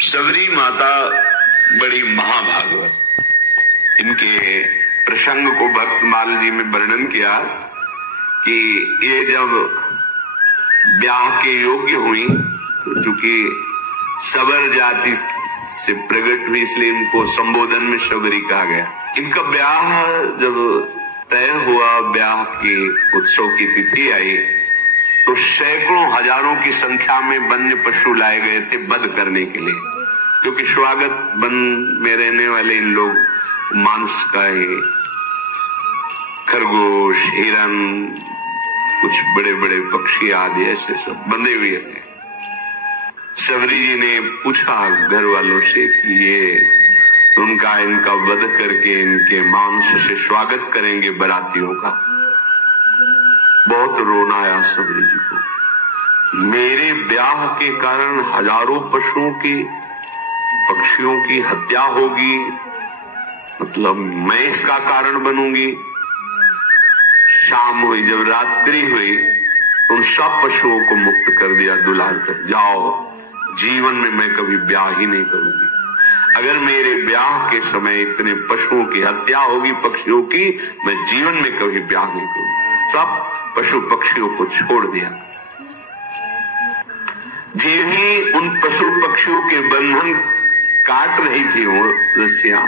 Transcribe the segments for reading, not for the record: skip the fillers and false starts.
सबरी माता बड़ी महाभागवत, इनके प्रसंग को भक्तमाल जी में वर्णन किया कि ये जब ब्याह के योग्य हुई तो चूंकि सबर जाति से प्रकट हुई इसलिए इनको संबोधन में सबरी कहा गया। इनका ब्याह जब तय हुआ, ब्याह की उत्सव की तिथि आई तो सैकड़ों हजारों की संख्या में वन्य पशु लाए गए थे वध करने के लिए, क्योंकि स्वागत वन में रहने वाले इन लोग मांस का ही, खरगोश, हिरन, कुछ बड़े बड़े पक्षी आदि ऐसे सब बंधे हुए थे। सबरी जी ने पूछा घर वालों से कि ये इनका वध करके इनके मांस से स्वागत करेंगे बरातियों का। बहुत रोना आया सबरी जी को। मेरे ब्याह के कारण हजारों पशुओं की, पक्षियों की हत्या होगी, मतलब मैं इसका कारण बनूंगी। शाम हुई, जब रात्रि हुई उन सब पशुओं को मुक्त कर दिया, दुलार कर, जाओ, जीवन में मैं कभी ब्याह ही नहीं करूंगी। अगर मेरे ब्याह के समय इतने पशुओं की हत्या होगी, पक्षियों की, मैं जीवन में कभी ब्याह नहीं करूंगी। सब पशु पक्षियों को छोड़ दिया। जो ही उन पशु पक्षियों के बंधन काट रही थी वो रस्सियां,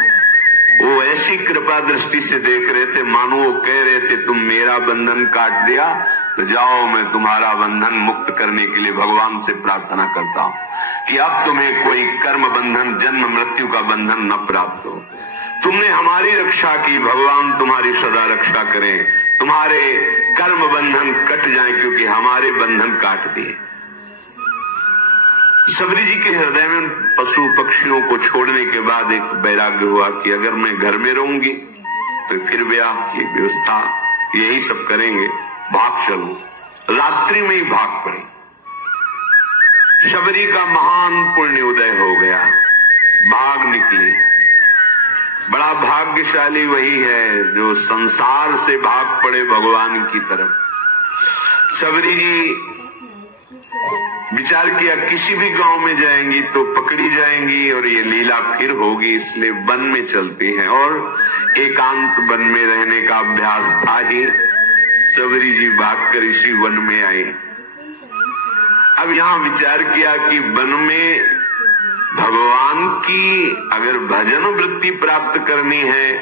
वो ऐसी कृपा दृष्टि से देख रहे थे मानो वो कह रहे थे तुम मेरा बंधन काट दिया तो जाओ, मैं तुम्हारा बंधन मुक्त करने के लिए भगवान से प्रार्थना करता हूं कि अब तुम्हें कोई कर्म बंधन, जन्म मृत्यु का बंधन न प्राप्त हो। तुमने हमारी रक्षा की, भगवान तुम्हारी सदा रक्षा करें, तुम्हारे कर्म बंधन कट जाएं क्योंकि हमारे बंधन काट दिए। सबरी जी के हृदय में पशु पक्षियों को छोड़ने के बाद एक वैराग्य हुआ कि अगर मैं घर में रहूंगी तो फिर ब्याह की व्यवस्था यही सब करेंगे, भाग चलूं। रात्रि में ही भाग पड़ी। सबरी का महान पुण्य उदय हो गया, भाग निकली। बड़ा भाग्यशाली वही है जो संसार से भाग पड़े भगवान की तरफ। सबरी जी विचार किया किसी भी गांव में जाएंगी तो पकड़ी जाएंगी और ये लीला फिर होगी, इसलिए वन में चलती हैं और एकांत वन में रहने का अभ्यास था ही। सबरी जी भागकर इसी वन में आई। अब यहां विचार किया कि वन में भगवान की अगर भजन वृत्ति प्राप्त करनी है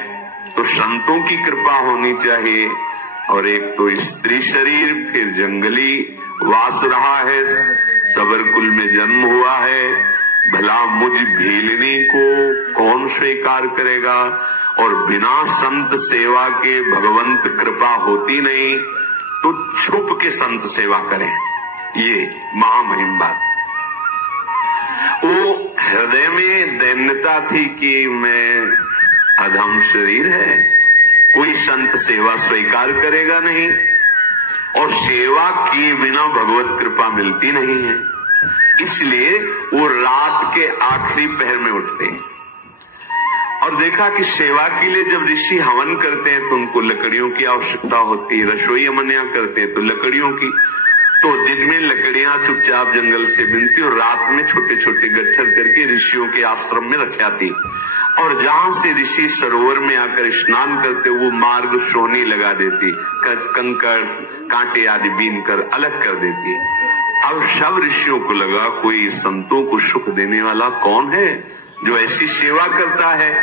तो संतों की कृपा होनी चाहिए, और एक तो स्त्री शरीर, फिर जंगली वास रहा है, सबर कुल में जन्म हुआ है, भला मुझ भीलनी को कौन स्वीकार करेगा, और बिना संत सेवा के भगवंत कृपा होती नहीं, तो छुप के संत सेवा करें। ये महामहिम बात। वो हृदय में दैन्यता थी कि मैं अधम शरीर है, कोई संत सेवा स्वीकार करेगा नहीं, और सेवा किए बिना भगवत कृपा मिलती नहीं है। इसलिए वो रात के आखिरी पहर में उठते हैं और देखा कि सेवा के लिए जब ऋषि हवन करते हैं तो उनको लकड़ियों की आवश्यकता होती है, रसोई अमनिया करते हैं तो लकड़ियों की, तो दिन में लकड़ियां चुपचाप जंगल से बिनती और रात में छोटे छोटे गट्ठर करके ऋषियों के आश्रम में रख आती, और जहां से ऋषि सरोवर में आकर स्नान करते वो मार्ग सोनी लगा देती, कंकड़ कांटे आदि बीन कर अलग कर देती। अब सब ऋषियों को लगा कोई संतों को सुख देने वाला कौन है जो ऐसी सेवा करता है।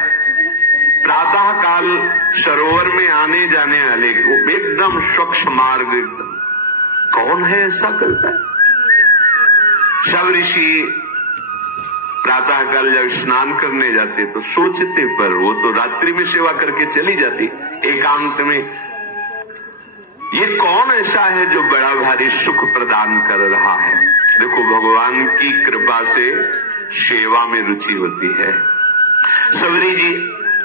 प्रातः काल सरोवर में आने जाने वाले को एकदम स्वच्छ मार्ग, एकदम कौन है ऐसा करता है। सब ऋषि प्रातः काल जब स्नान करने जाते तो सोचते, पर वो तो रात्रि में सेवा करके चली जाती एकांत में, ये कौन ऐसा है जो बड़ा भारी सुख प्रदान कर रहा है। देखो भगवान की कृपा से सेवा में रुचि होती है। सबरी जी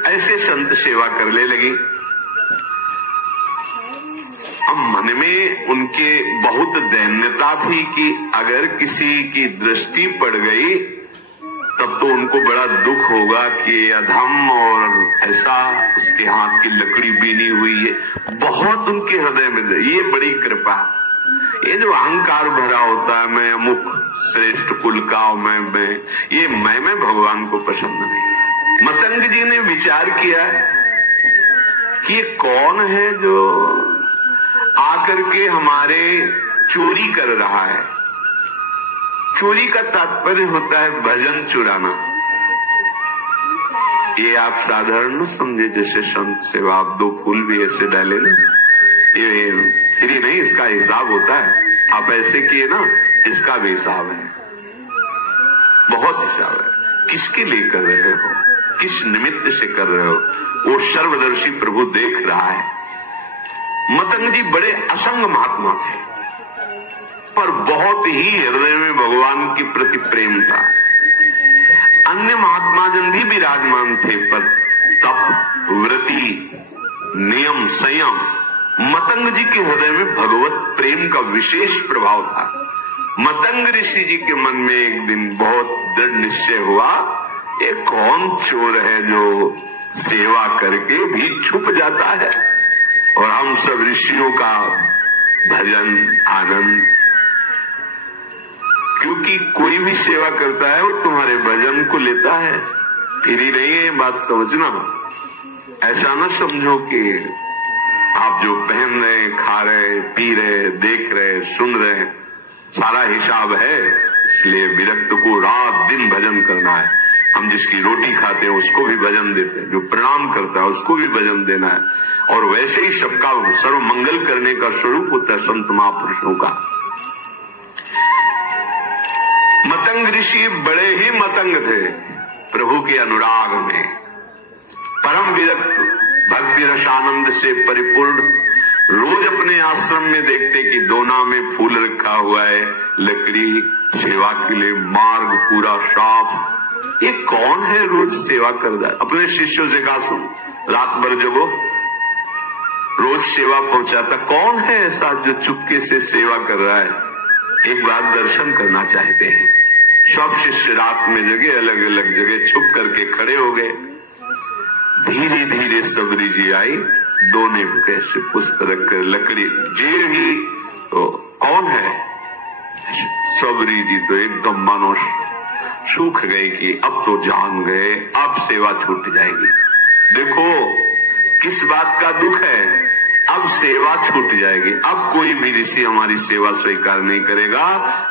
ऐसे संत सेवा करने लगी। अब मन में उनके बहुत दैन्यता थी कि अगर किसी की दृष्टि पड़ गई तब तो उनको बड़ा दुख होगा कि अधम और ऐसा उसके हाथ की लकड़ी बीनी हुई है। बहुत उनके हृदय में ये बड़ी कृपा, ये जो अहंकार भरा होता है, मैं अमुक श्रेष्ठ कुल का, मैं ये मैं भगवान को पसंद नहीं। मतंग जी ने विचार किया कि ये कौन है जो आकर के हमारे चोरी कर रहा है। चोरी का तात्पर्य होता है भजन चुराना। ये आप साधारण न समझे, जैसे संत सेवा आप 2 फूल भी ऐसे डाले ना, ये फ्री नहीं, इसका हिसाब होता है। आप ऐसे किए ना, इसका भी हिसाब है, बहुत हिसाब है। किसके लिए कर रहे हो, किस निमित्त से कर रहे हो, वो सर्वदर्शी प्रभु देख रहा है। मतंग जी बड़े असंग महात्मा थे, पर बहुत ही हृदय में भगवान के प्रति प्रेम था। अन्य महात्मा जन भी विराजमान थे, पर तप, व्रति, नियम, संयम, मतंग जी के हृदय में भगवत प्रेम का विशेष प्रभाव था। मतंग ऋषि जी के मन में एक दिन बहुत दृढ़ निश्चय हुआ, ये कौन चोर है जो सेवा करके भी छुप जाता है, और हम सब ऋषियों का भजन आनंद। क्योंकि कोई भी सेवा करता है वो तुम्हारे भजन को लेता है, फिर ही नहीं है, बात समझना। ऐसा ना समझो कि आप जो पहन रहे, खा रहे, पी रहे, देख रहे, सुन रहे, सारा हिसाब है, इसलिए विरक्त को रात दिन भजन करना है। हम जिसकी रोटी खाते हैं उसको भी भजन देते हैं, जो प्रणाम करता है उसको भी भजन देना है। और वैसे ही सबका सर्व मंगल करने का स्वरूप होता है संत महापुरुषों का। मतंग ऋषि बड़े ही मतंग थे प्रभु के अनुराग में, परम विरक्त, भक्ति रसानंद से परिपूर्ण। रोज अपने आश्रम में देखते कि दोना में फूल रखा हुआ है, लकड़ी, सेवा के लिए मार्ग पूरा साफ। ये कौन है रोज सेवा कर रहा है? अपने शिष्यों से कहा, सुन, रात भर जगो, रोज सेवा पहुंचाता। कौन है ऐसा जो चुपके से सेवा कर रहा है? एक बार दर्शन करना चाहते हैं। सब शिष्य रात में जगह, अलग अलग जगह छुप करके खड़े हो गए। धीरे धीरे सबरी जी आई, दोने कैसे पुष्प रखकर लकड़ी जे ही, तो कौन है? सबरी जी तो एकदम मानो सूख गए कि अब तो जान गए, अब सेवा छूट जाएगी। देखो किस बात का दुख है, अब सेवा छूट जाएगी। अब कोई भी ऋषि हमारी सेवा स्वीकार नहीं करेगा।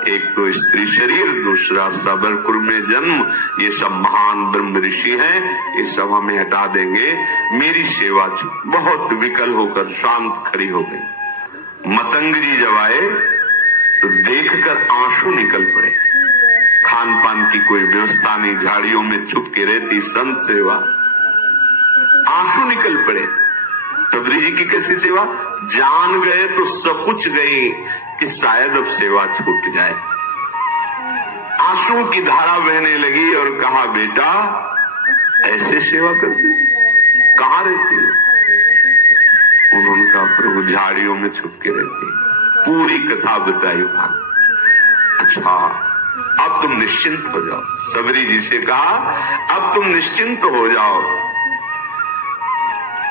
एक तो स्त्री शरीर, दूसरा सबरपुर में जन्म, ये सब महान ब्रह्म ऋषि हैं, ये सब हमें हटा देंगे। मेरी सेवा बहुत विकल होकर शांत खड़ी हो गई। मतंग जी जब आए तो देखकर आंसू निकल पड़े। खान पान की कोई व्यवस्था नहीं, झाड़ियों में छुप के रहती संत सेवा, आंसू निकल पड़े। सबरी जी की कैसी सेवा? जान गए तो सब कुछ गई कि शायद अब सेवा छूट जाए। आंसू की धारा बहने लगी और कहा, बेटा ऐसे सेवा करती, कहाँ रहती हो? उन्होंने कहा, प्रभु झाड़ियों में छुप के रहती। पूरी कथा बताई भाग। अच्छा, अब तुम निश्चिंत हो जाओ। सबरी जी से कहा, अब तुम निश्चिंत हो जाओ,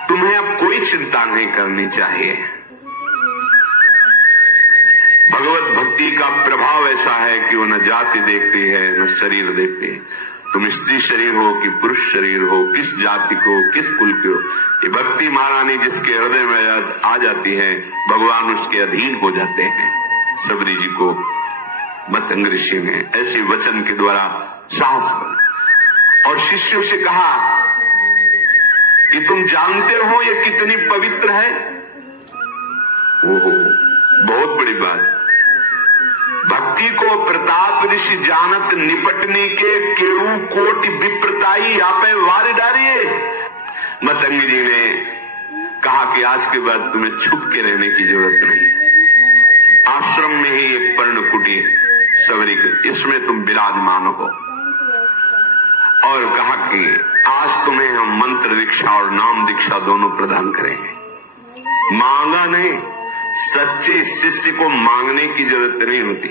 तुम्हें अब कोई चिंता नहीं करनी चाहिए। भगवत भक्ति का प्रभाव ऐसा है कि वो न जाति देखती है न शरीर देखती है। तुम स्त्री शरीर हो कि पुरुष शरीर हो, किस जाति को, किस कुल के हो, ये भक्ति महारानी जिसके हृदय में आ जाती है, भगवान उसके अधीन हो जाते हैं। सबरी जी को मतंग ऋषि ने ऐसे वचन के द्वारा साहस दिया और शिष्यों से कहा कि तुम जानते हो ये कितनी पवित्र है। ओहो, बहुत बड़ी बात। भक्ति को प्रताप ऋषि जानत, निपटने के केऊ कोटि विप्रताई यहाँ पे वार डारिए। मतंग जी ने कहा कि आज के बाद तुम्हें छुप के रहने की जरूरत नहीं। आश्रम में ही एक पर्ण कुटी सबरी, इसमें तुम विराजमान हो। और कहा कि आज तुम्हें हम मंत्र दीक्षा और नाम दीक्षा दोनों प्रदान करेंगे। मांगा नहीं, सच्चे शिष्य को मांगने की जरूरत नहीं होती,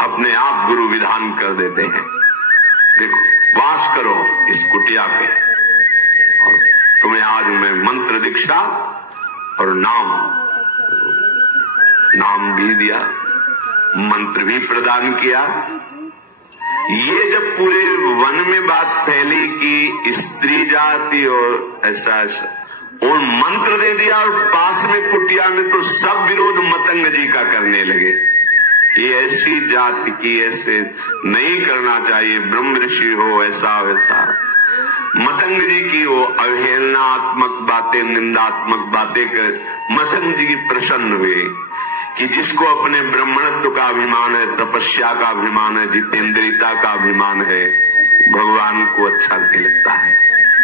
अपने आप गुरु विधान कर देते हैं। देखो, वास करो इस कुटिया पे, और तुम्हें आज मैं मंत्र दीक्षा और नाम भी दिया। मंत्र भी प्रदान किया। ये जब पूरे वन में बात फैली कि स्त्री जाति और ऐसा और मंत्र दे दिया, और पास में कुटिया में तो सब विरोध मतंग जी का करने लगे कि ऐसी जाति की ऐसे नहीं करना चाहिए, ब्रह्म ऋषि हो ऐसा वैसा। मतंग जी की वो अवहेलनात्मक बातें, निंदात्मक बातें कर मतंग जी की प्रसन्न हुए कि जिसको अपने ब्राह्मणत्व का अभिमान है, तपस्या का अभिमान है, जितेंद्रियता का अभिमान है, भगवान को अच्छा नहीं लगता है।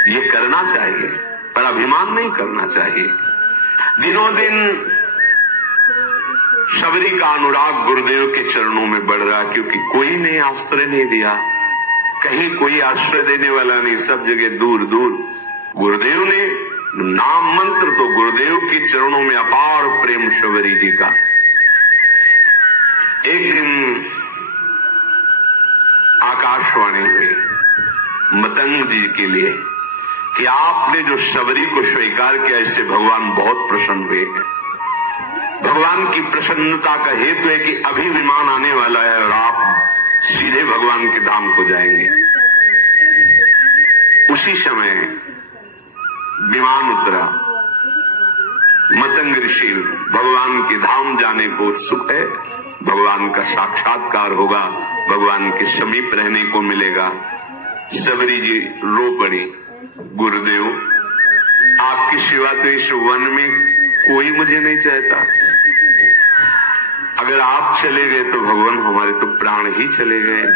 ये करना चाहिए पर अभिमान नहीं करना चाहिए। दिनों दिन शबरी का अनुराग गुरुदेव के चरणों में बढ़ रहा, क्योंकि कोई ने आश्रय नहीं दिया, कहीं कोई आश्रय देने वाला नहीं, सब जगह दूर दूर। गुरुदेव ने नाम मंत्र तो गुरुदेव के चरणों में अपार प्रेम शबरी जी का। एक दिन आकाशवाणी हुई मतंग जी के लिए कि आपने जो शबरी को स्वीकार किया, इससे भगवान बहुत प्रसन्न हुए हैं। भगवान की प्रसन्नता का हेतु है कि अभी विमान आने वाला है और आप सीधे भगवान के धाम को जाएंगे। उसी समय विमान उतरा, मतंग ऋषि भगवान के धाम जाने को उत्सुक है, भगवान का साक्षात्कार होगा, भगवान के समीप रहने को मिलेगा। शबरी जी रो पड़ी, गुरुदेव आपकी सिवा तो इस वन में कोई मुझे नहीं चाहता, अगर आप चले गए तो भगवान हमारे तो प्राण ही चले गए।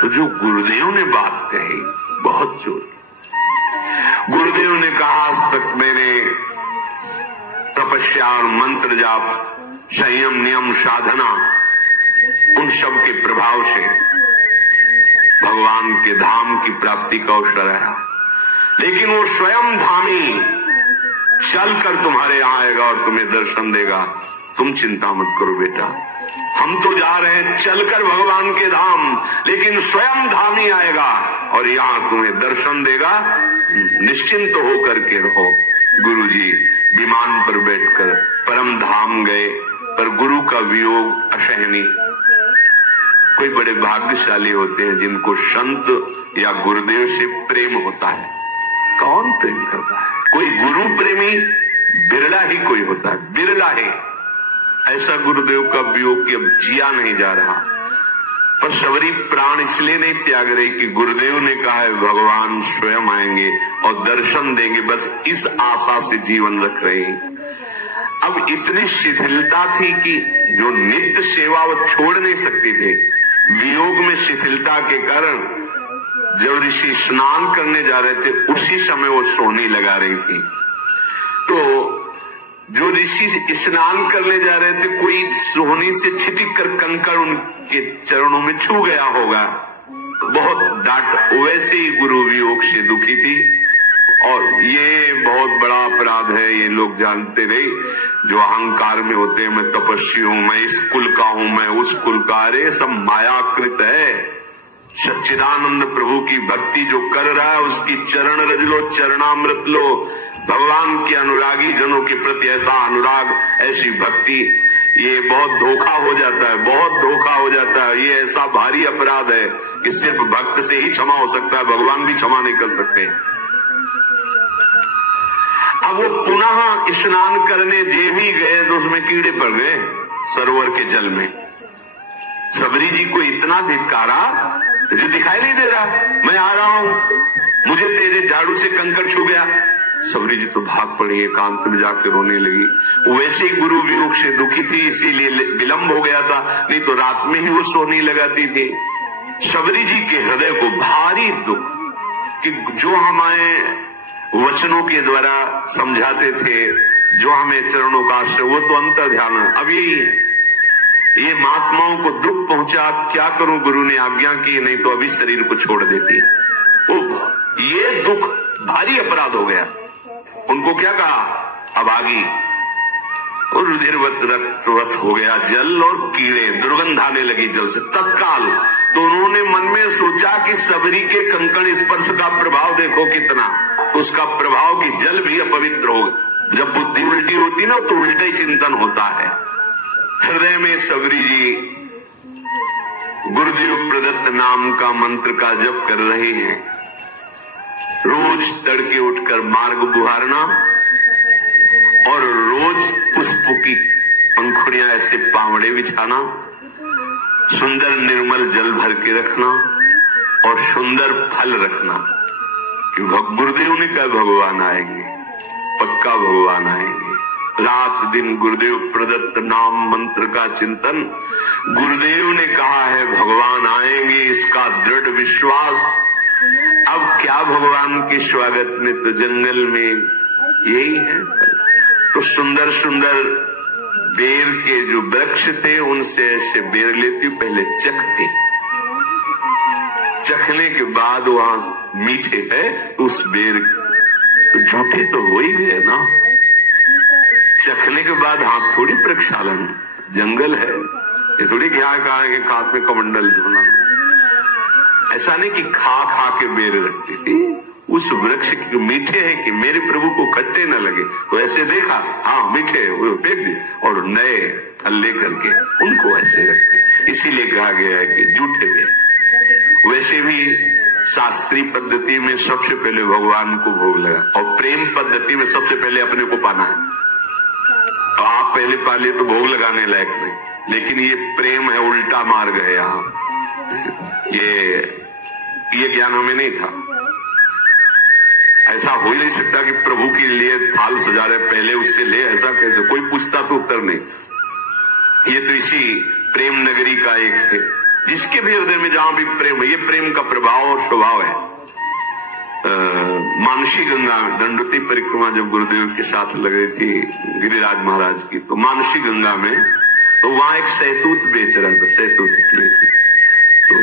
तो जो गुरुदेव ने बात कही बहुत जोर, गुरुदेव ने कहा आज तक मैंने तपस्या और मंत्र जाप, संयम नियम साधना, उन सब के प्रभाव से भगवान के धाम की प्राप्ति का अवसर आया, लेकिन वो स्वयं धामी चलकर तुम्हारे यहां आएगा और तुम्हें दर्शन देगा। तुम चिंता मत करो बेटा, हम तो जा रहे हैं चलकर भगवान के धाम, लेकिन स्वयं धामी आएगा और यहां तुम्हें दर्शन देगा, निश्चिंत होकर के रहो। गुरुजी विमान पर बैठकर परम धाम गए, पर गुरु का वियोग असहनीय। कोई बड़े भाग्यशाली होते हैं जिनको संत या गुरुदेव से प्रेम होता है। कौन प्रेम करता है? कोई गुरु प्रेमी बिरला ही कोई होता है, बिरला है। ऐसा गुरुदेव का वियोग कि अब जिया नहीं जा रहा। पर शबरी प्राण इसलिए नहीं त्याग रही कि गुरुदेव ने कहा है भगवान स्वयं आएंगे और दर्शन देंगे, बस इस आशा से जीवन रख रही। अब इतनी शिथिलता थी कि जो नित्य सेवा वो छोड़ नहीं सकती थी। वियोग में शिथिलता के कारण जब ऋषि स्नान करने जा रहे थे उसी समय वो सोहनी लगा रही थी। तो जो ऋषि स्नान करने जा रहे थे, कोई सोहनी से छिटक कर कंकड़ उनके चरणों में छू गया होगा, बहुत डांट। वैसे ही गुरु वियोग से दुखी थी और ये बहुत बड़ा अपराध है। ये लोग जानते नहीं जो अहंकार में होते हैं, मैं तपस्वी हूं, मैं इस कुल का हूं, मैं उस कुल का। अरे सब मायाकृत है। सच्चिदानंद प्रभु की भक्ति जो कर रहा है उसकी चरण रज लो, चरणामृत लो। भगवान के अनुरागी जनों के प्रति ऐसा अनुराग, ऐसी भक्ति, ये बहुत धोखा हो जाता है, बहुत धोखा हो जाता है। ये ऐसा भारी अपराध है कि सिर्फ भक्त से ही क्षमा हो सकता है, भगवान भी क्षमा नहीं कर सकते। अब वो पुनः स्नान करने जे भी गए तो उसमें कीड़े पड़ गए सरोवर के जल में। शबरी जी को इतना धिक्कारा, तुझे दिखाई नहीं दे रहा, मैं आ रहा हूं, मुझे तेरे झाड़ू से कंकड़ छू गया। शबरी जी तो भाग पड़ी, एकांत में जाकर रोने लगी। वैसे ही गुरु वियोग से दुखी थी, इसीलिए विलंब हो गया था, नहीं तो रात में ही वो सोने लगाती थी। शबरी जी के हृदय को भारी दुख कि जो हमारे वचनों के द्वारा समझाते थे, जो हमें चरणों का आश्रय, वो तो अंतर ध्यान अब यही है। ये महात्माओं को दुख पहुंचा, क्या करूं, गुरु ने आज्ञा की, नहीं तो अभी शरीर को छोड़ देती। ये दुख भारी अपराध हो गया। उनको क्या कहा, अब आगी और रुधिरवत रक्तवत हो गया जल और कीड़े, दुर्गंध आने लगी जल से तत्काल। तो उन्होंने मन में सोचा कि शबरी के कंकड़ स्पर्श का प्रभाव देखो कितना, तो उसका प्रभाव कि जल भी अपवित्र हो। जब बुद्धि उल्टी होती ना तो उल्टा ही चिंतन होता है। हृदय में सबरी जी गुरुदेव प्रदत्त नाम का मंत्र का जप कर रहे हैं। रोज तड़के उठकर मार्ग बुहारना और रोज पुष्प की पंखुड़ियां ऐसे पावड़े बिछाना, सुंदर निर्मल जल भर के रखना और सुंदर फल रखना कि गुरुदेव ने कहा भगवान आएंगे, पक्का भगवान आएंगे। रात दिन गुरुदेव प्रदत्त नाम मंत्र का चिंतन, गुरुदेव ने कहा है भगवान आएंगे, इसका दृढ़ विश्वास। अब क्या भगवान के स्वागत में तो जंगल में यही है। तो सुंदर सुंदर बेर के जो वृक्ष थे उनसे ऐसे बेर लेती, पहले चखती, चखने के बाद वहां मीठे है तो उस बेर तो झूठे तो हो ही गए ना। चखने के बाद हाथ थोड़ी प्रक्षालन, जंगल है ये थोड़ी क्या कहा कि हाथ में कमंडल धोना। ऐसा नहीं कि खा खा के बेर रखती थी, उस वृक्ष के मीठे है कि मेरे प्रभु को खट्टे न लगे तो ऐसे देखा, हाँ मीठे, वो फेंक दिए और नए फल लेकर के उनको ऐसे रखते। इसीलिए कहा गया है कि झूठे बेर। वैसे भी शास्त्रीय पद्धति में सबसे पहले भगवान को भोग लगा और प्रेम पद्धति में सबसे पहले अपने को पाना है। तो आप पहले पाले तो भोग लगाने लायक नहीं, लेकिन ये प्रेम है, उल्टा मार्ग है। यहाँ ये ज्ञान हमें नहीं था। ऐसा हो ही नहीं सकता कि प्रभु के लिए थाल सजा रहे पहले उससे ले, ऐसा कैसे? कोई पूछता तो उत्तर नहीं। ये तो इसी प्रेम नगरी का एक है, जिसके भी हृदय में जहां भी प्रेम है, ये प्रेम का प्रभाव और स्वभाव है। मानसी गंगा में दंडवती परिक्रमा जब गुरुदेव के साथ लग रही थी गिरिराज महाराज की, तो मानसी गंगा में तो वहां एक सहतूत बेच रहा था, सहतूत तो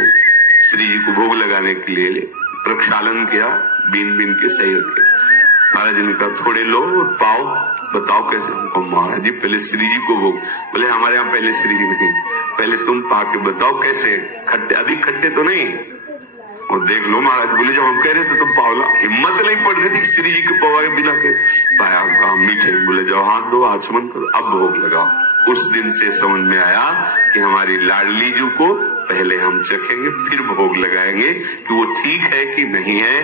श्री जी को भोग लगाने के लिए प्रक्षालन किया, बीन बीन के सही रखे। महाराज ने कहा थोड़े लो पाओ, बताओ कैसे? हमको महाराज जी पहले श्री जी को भोग। बोले हमारे यहाँ पहले श्री जी नहीं, पहले तुम पा के बताओ कैसे, खट्टे अधिक खट्टे तो नहीं। और देख लो महाराज बोले जब हम कह रहे थे तुम पाओला, हिम्मत नहीं पड़ रही थी श्री जी के पवा के बिना के पाया। कहा मीठे, बोले जाओ हाथ दो, आचमन करो, अब भोग लगाओ। उस दिन से समझ में आया कि हमारी लाडली जी को पहले हम चखेंगे फिर भोग लगाएंगे कि वो ठीक है कि नहीं है।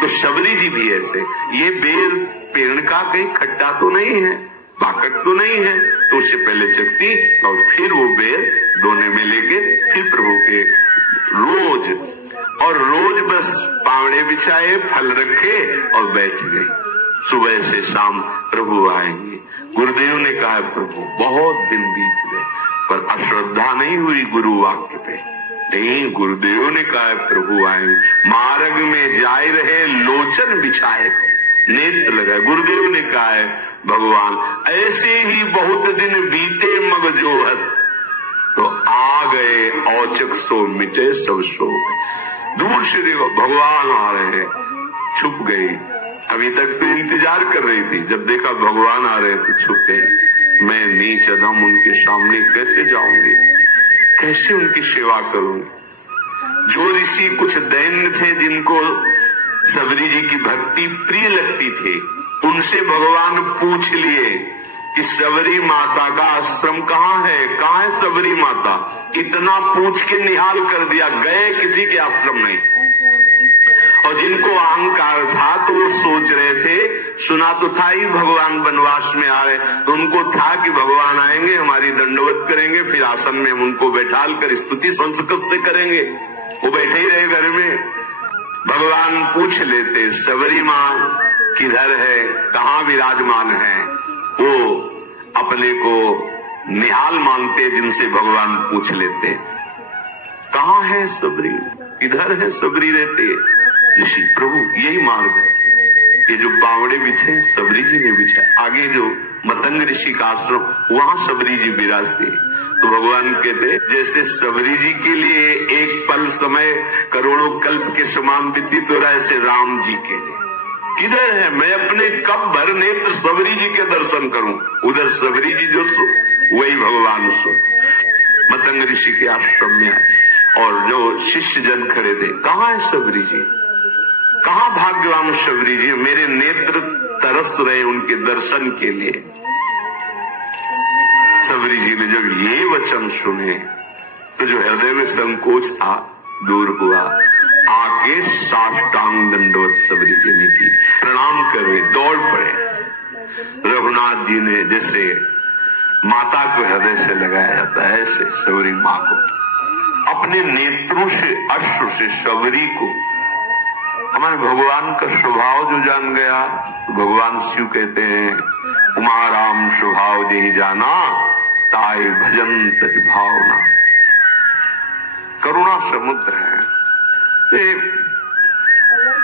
तो शबरी जी भी ऐसे, ये बेर पेड़ का कहीं खट्टा तो नहीं है, बाकट तो नहीं है, तो उससे पहले चखती और फिर वो बेर दोने में लेके फिर प्रभु के रोज बस पावड़े बिछाए, फल रखे और बैठ गए। सुबह से शाम प्रभु आएंगे। गुरुदेव ने कहा प्रभु बहुत दिन बीत गए पर अश्रद्धा नहीं हुई गुरु वाक्य पे। नहीं, गुरुदेव ने कहा प्रभु आएंगे। मार्ग में जाए रहे लोचन बिछाए को नेत्र लगाए। गुरुदेव ने कहा है भगवान ऐसे ही बहुत दिन बीते मग जोहत, तो आ गए औचक सो मिटे सब शोक। दूर से देखो भगवान आ रहे हैं, छुप गई। अभी तक तो इंतजार कर रही थी, जब देखा भगवान आ रहे तो छुप गई। मैं नीच अधम उनके सामने कैसे जाऊंगी, कैसे उनकी सेवा करूंगी? जो ऋषि कुछ दैन्य थे जिनको सबरी जी की भक्ति प्रिय लगती थी, उनसे भगवान पूछ लिए कि सबरी माता का आश्रम कहाँ है सबरी माता? इतना पूछ के निहाल कर दिया, गए किसी के आश्रम नहीं। और जिनको अहंकार था तो वो सोच रहे थे, सुना तो था ही भगवान वनवास में आ रहे, तो उनको था कि भगवान आएंगे, हमारी दंडवत करेंगे, फिर आसन में हम उनको बैठाल कर स्तुति संस्कृत से करेंगे। वो बैठे ही रहे घर में। भगवान पूछ लेते सबरी माँ किधर है, कहाँ विराजमान है। वो अपने को निहाल मानते, जिनसे भगवान पूछ लेते कहाँ है सबरी, किधर है सबरी रहते ऋषि। प्रभु यही मार्ग है, ये जो बावड़े बिछे सबरी जी ने बिछा। आगे जो मतंग ऋषि का आश्रम, वहां सबरी जी विराजते। तो भगवान कहते जैसे सबरी जी के लिए एक पल समय करोड़ों कल्प के समान व्यतीत हो रहा है, ऐसे राम जी के लिए किधर है, मैं अपने कब भर नेत्र सबरी जी के दर्शन करूं। उधर सबरी जी जो सो वही भगवान सो। मतंग ऋषि के आश्रम में आए और जो शिष्य जन खड़े थे, कहाँ है सबरी जी, कहाँ भाग्यवान सबरी जी, मेरे नेत्र तरस रहे उनके दर्शन के लिए। सबरी जी ने जब ये वचन सुने तो जो हृदय में संकोच था दूर हुआ, आके साष्टांग दंडवत सबरी जी ने की, प्रणाम करे, दौड़ पड़े। रघुनाथ जी ने जैसे माता को हृदय से लगाया जाता है, ऐसे सबरी माँ को अपने नेत्रों से, अश्रु से सबरी को, हमारे भगवान का स्वभाव जो जान गया, भगवान शिव कहते हैं उमा राम स्वभाव जेहि जाना, ताय भजन तज भावना। करुणा समुद्र है।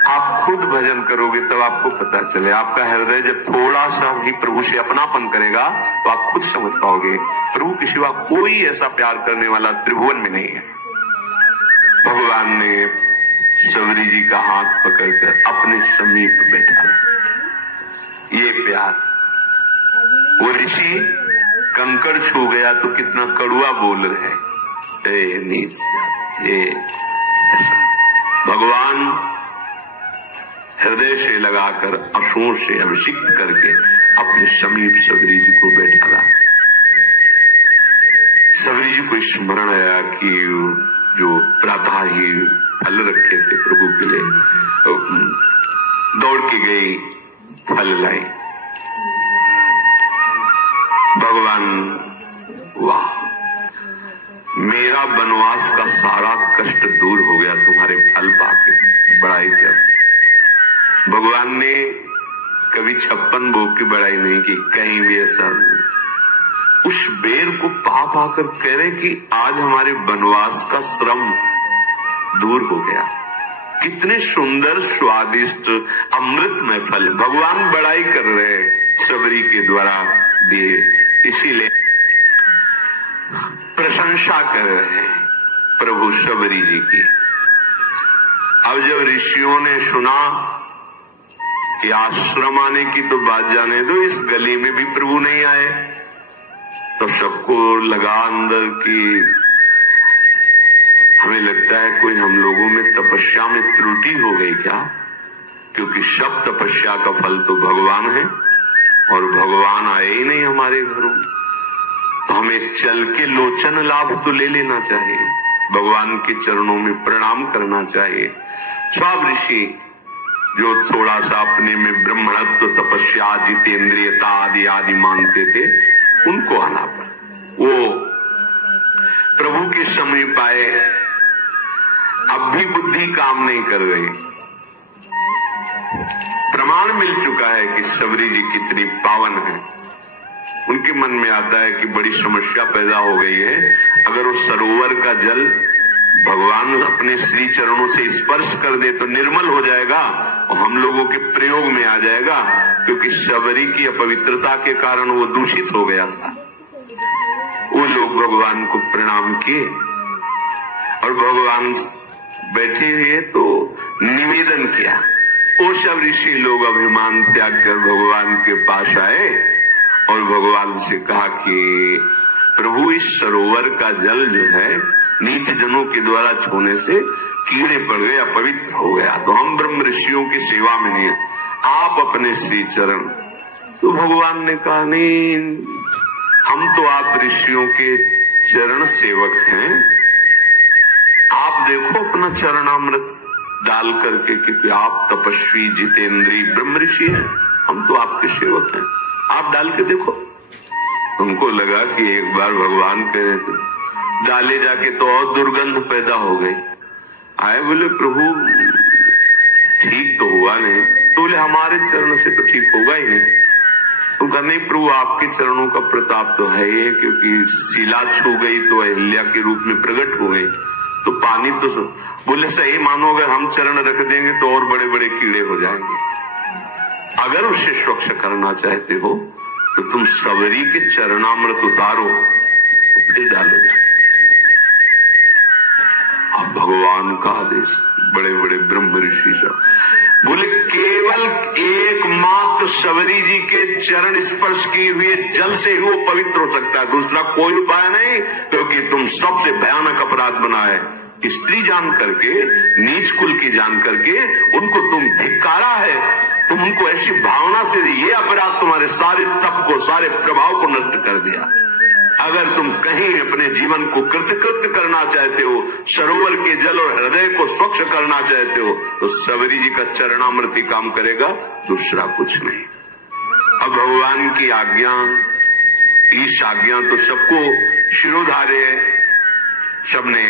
आप खुद भजन करोगे तब आपको पता चले, आपका हृदय जब थोड़ा सा भी प्रभु से अपनापन करेगा तो आप खुद समझ पाओगे प्रभु के सिवा कोई ऐसा प्यार करने वाला त्रिभुवन में नहीं है। भगवान ने सबरी जी का हाथ पकड़कर अपने समीप बैठा। ये प्यार, वो ऋषि कंकड़ छू गया तो कितना कड़ुआ बोल रहे, ए नीच, ये भगवान हृदय से लगाकर अश्रुओं से अभिषिक्त करके अपने समीप सबरी जी को बैठाला। सबरी जी को स्मरण आया कि जो प्रातः ही फल रखे थे प्रभु के लिए, दौड़ के गई, फल लाई। भगवान, वाह, मेरा वनवास का सारा कष्ट दूर हो गया तुम्हारे फल पाके, बड़ाई कर। भगवान ने कभी 56 भोग की बड़ाई नहीं की, कहीं भी ऐसा नहीं। उस बेर को पा पाकर कह रहे कि आज हमारे वनवास का श्रम दूर हो गया। कितने सुंदर स्वादिष्ट अमृतमय फल भगवान बड़ाई कर रहे हैं सबरी के द्वारा दिए, इसीलिए प्रशंसा कर रहे हैं प्रभु सबरी जी की। अब जब ऋषियों ने सुना कि आश्रम आने की तो बात जाने दो, इस गली में भी प्रभु नहीं आए, तो सबको लगा अंदर कि हमें लगता है कोई हम लोगों में तपस्या में त्रुटि हो गई क्या, क्योंकि सब तपस्या का फल तो भगवान है और भगवान आए ही नहीं हमारे घरों। तो हमें चल के लोचन लाभ तो ले लेना चाहिए, भगवान के चरणों में प्रणाम करना चाहिए। सब ऋषि जो थोड़ा सा अपने में ब्रह्मणत्व, तपस्या, जितेंद्रियता आदि आदि मानते थे, उनको आना पड़ा। वो प्रभु के समीप आए, अब भी बुद्धि काम नहीं कर रही। प्रमाण मिल चुका है कि सबरी जी कितनी पावन है। उनके मन में आता है कि बड़ी समस्या पैदा हो गई है, अगर वो सरोवर का जल भगवान अपने श्री चरणों से स्पर्श कर दे तो निर्मल हो जाएगा और हम लोगों के प्रयोग में आ जाएगा, क्योंकि सबरी की अपवित्रता के कारण वो दूषित हो गया था। वो लोग भगवान को प्रणाम किए और भगवान बैठे हुए तो निवेदन किया। वो सब ऋषि लोग अभिमान त्याग कर भगवान के पास आए और भगवान से कहा कि प्रभु, इस सरोवर का जल जो है नीच जनों के द्वारा छूने से कीड़े पड़ गए, अपवित्र हो गया, तो हम ब्रह्म ऋषियों की सेवा में नहीं, आप अपने श्री चरण। तो भगवान ने कहा, नहीं, हम तो आप ऋषियों के चरण सेवक हैं, आप देखो अपना चरणामृत डाल करके, क्योंकि आप तपस्वी जितेंद्री ब्रह्म ऋषि हैं, हम तो आपके सेवक हैं, आप डाल के देखो। उनको लगा कि एक बार भगवान कह रहे थे, डाले जाके तो और दुर्गंध पैदा हो गई। आए, बोले प्रभु ठीक तो हुआ नहीं, तो बोले हमारे चरण से तो ठीक होगा ही नहीं। उनका नहीं प्रभु, आपके चरणों का प्रताप तो है ही, क्योंकि शिला छू गई तो अहिल्या के रूप में प्रकट हो गई, तो पानी तो बोले सही मानो, अगर हम चरण रख देंगे तो और बड़े बड़े कीड़े हो जाएंगे। अगर उसे स्वच्छ करना चाहते हो तो तुम सबरी के चरणामृत उतारो, फिर डालो जाके। अब भगवान का आदेश, बड़े बड़े ब्रह्म ऋषि सब बोले केवल एकमात्र सबरी जी के चरण स्पर्श किए हुए जल से ही वो पवित्र हो सकता है, दूसरा कोई उपाय नहीं, क्योंकि तुम सबसे भयानक अपराध बनाए। स्त्री जान करके, नीच कुल की जान करके उनको तुम धिक्कारा है, तुम उनको ऐसी भावना से ये अपराध तुम्हारे सारे तप को, सारे प्रभाव को नष्ट कर दिया। अगर तुम कहीं अपने जीवन को कृतकृत्य करना चाहते हो, सरोवर के जल और हृदय को स्वच्छ करना चाहते हो, तो सबरी जी का चरणामृत ही काम करेगा, दूसरा कुछ नहीं। अब भगवान की आज्ञा, ईश आज्ञा तो सबको शिरोधार्य है। सबने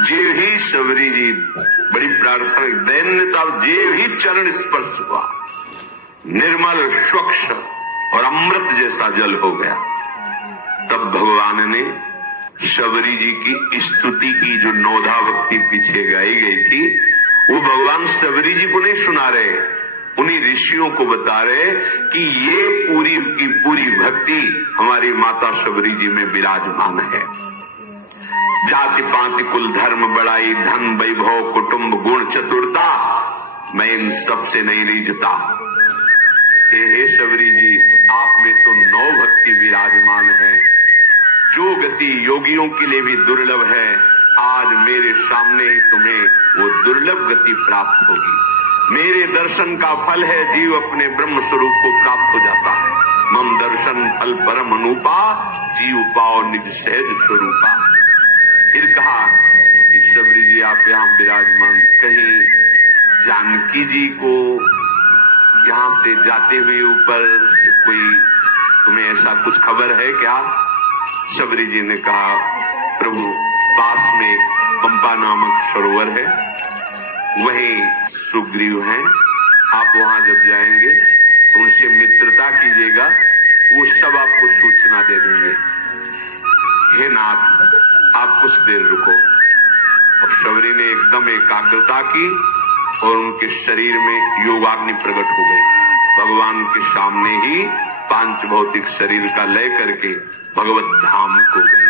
जेव ही सबरी जी बड़ी प्रार्थना, दैन्यता, जेव ही चरण स्पर्श हुआ, निर्मल स्वच्छ और अमृत जैसा जल हो गया। तब भगवान ने सबरी जी की स्तुति की, जो नौधा भक्ति पीछे गाई गई थी, वो भगवान सबरी जी को नहीं सुना रहे, उन्हीं ऋषियों को बता रहे कि ये पूरी की पूरी भक्ति हमारी माता सबरी जी में विराजमान है। जाति पाति कुल धर्म बड़ाई धन वैभव कुटुंब गुण चतुरता, मैं इन सब से नहीं रीझता। हे सबरी जी, आप में तो 9 भक्ति विराजमान है, जो गति योगियों के लिए भी दुर्लभ है, आज मेरे सामने ही तुम्हें वो दुर्लभ गति प्राप्त होगी। मेरे दर्शन का फल है, जीव अपने ब्रह्म स्वरूप को प्राप्त हो जाता है। मम दर्शन फल परम अनुपा, जीव पाओ निज सहज स्वरूपा। फिर कहा कि सबरी जी आप यहाँ विराजमान, कहीं जानकी जी को यहाँ से जाते हुए ऊपर कोई तुम्हें ऐसा कुछ खबर है क्या? सबरी जी ने कहा, प्रभु पास में पंपा नामक सरोवर है, वहीं सुग्रीव हैं, आप वहां जब जाएंगे तो उनसे मित्रता कीजिएगा, वो सब आपको सूचना दे देंगे। हे नाथ, आप कुछ देर रुको। और सबरी ने एकदम एकाग्रता की और उनके शरीर में योगाग्नि प्रकट हो गई। भगवान के सामने ही पांच भौतिक शरीर का लय करके भगवत धाम को गई।